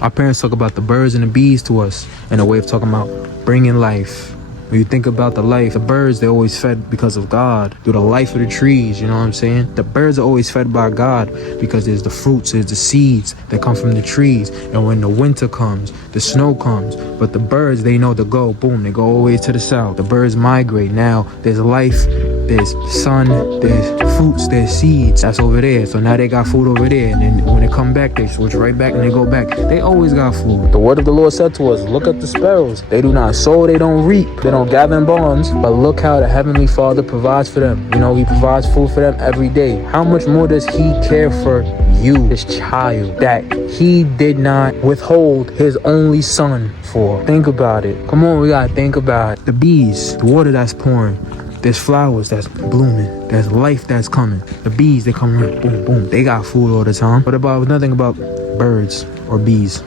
Our parents talk about the birds and the bees to us in a way of talking about bringing life. When you think about the life, the birds, they're always fed because of God, through the life of the trees, you know what I'm saying? The birds are always fed by God because there's the fruits, there's the seeds that come from the trees. And when the winter comes, the snow comes. But the birds, they know to go, boom, they go all the way to the south. The birds migrate. Now there's life, there's sun, there's fruits, there's seeds. That's over there. So now they got food over there. And then when they come back, they switch right back and they go back. They always got food. The word of the Lord said to us, look at the sparrows. They do not sow, they don't reap, they don't gather in barns, but look how the Heavenly Father provides for them. You know, He provides food for them every day. How much more does He care for you, His child, that He did not withhold His only Son for? Think about it. Come on, we gotta think about it. The bees, the water that's pouring, there's flowers that's blooming, there's life that's coming. The bees, they come in, boom, boom. They got food all the time. What about nothing about birds or bees?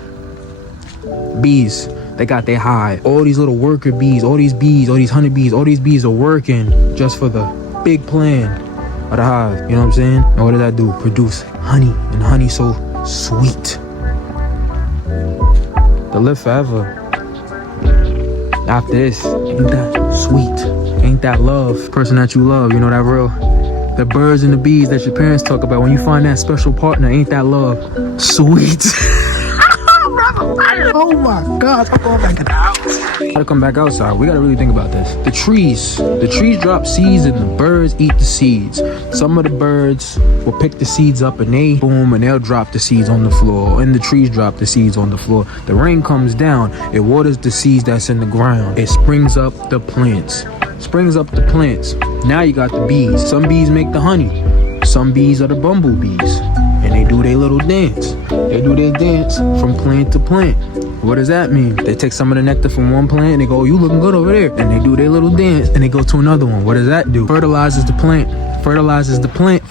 Bees, they got their hive. All these little worker bees, all these honeybees, all these bees are working just for the big plan of the hive. You know what I'm saying? And what does that do? Produce honey, and honey so sweet. To live forever. After this, ain't that sweet? Ain't that love? Person that you love, you know that real? The birds and the bees that your parents talk about. When you find that special partner, ain't that love sweet? Oh my God, I'm going back in the house. Gotta come back outside. We gotta really think about this. The trees drop seeds and the birds eat the seeds. Some of the birds will pick the seeds up and they boom and they'll drop the seeds on the floor. And the trees drop the seeds on the floor. The rain comes down, it waters the seeds that's in the ground. It springs up the plants. Now you got the bees. Some bees make the honey. Some bees are the bumblebees. And they do their little dance. They do their dance from plant to plant. What does that mean? They take some of the nectar from one plant and they go, you looking good over there. And they do their little dance and they go to another one. What does that do? Fertilizes the plant. Fertilizes the plant.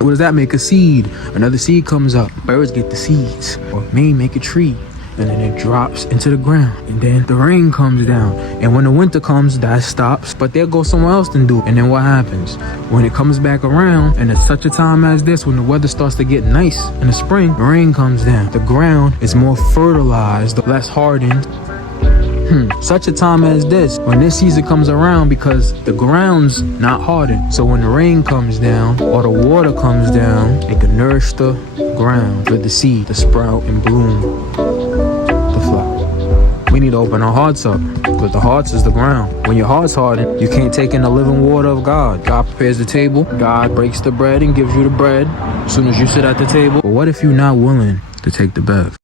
What does that make? A seed. Another seed comes up. Birds get the seeds. Or may make a tree. And then it drops into the ground. And then the rain comes down. And when the winter comes, that stops. But they'll go somewhere else and do it. And then what happens? When it comes back around, and at such a time as this, when the weather starts to get nice in the spring, the rain comes down. The ground is more fertilized, less hardened. Such a time as this, when this season comes around, because the ground's not hardened. So when the rain comes down or the water comes down, it can nourish the ground for the seed to sprout and bloom. We need to open our hearts up, because the hearts is the ground. When your heart's hardened, you can't take in the living water of God. God prepares the table. God breaks the bread and gives you the bread as soon as you sit at the table. But what if you're not willing to take the bath?